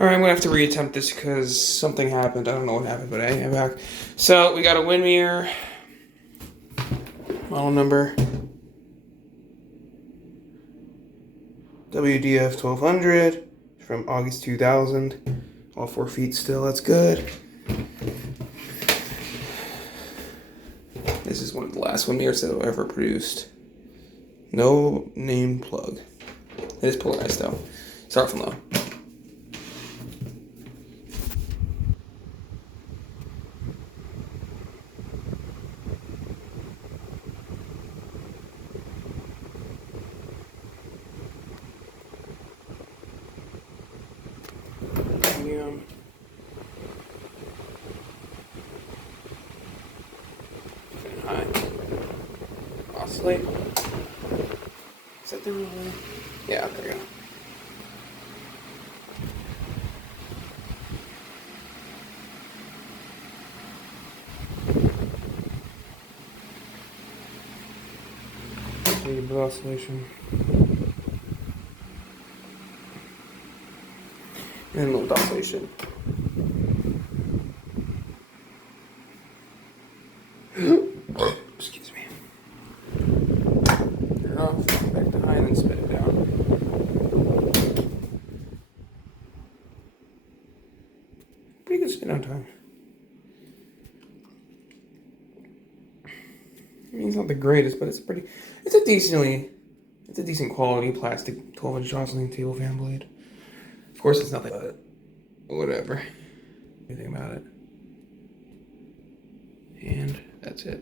Alright, I'm gonna have to reattempt this because something happened. I don't know what happened, but I am back. So, we got a Windmere. Model number WDF-1200 from August 2000. All 4 feet still, that's good. This is one of the last Windmeres that I've ever produced. No name plug. It is polarized though. Start from low. Medium. And high. Oscillate. Is that the real one? Yeah, there we go. Variable oscillation. And low oscillation. Excuse me. Turn it off, back to high, and then spin it down. Pretty good spin on time. I mean, it's not the greatest, but it's a decent quality plastic 12-inch Oscillating table fan blade. Of course, it's nothing but whatever. Anything about it. And that's it.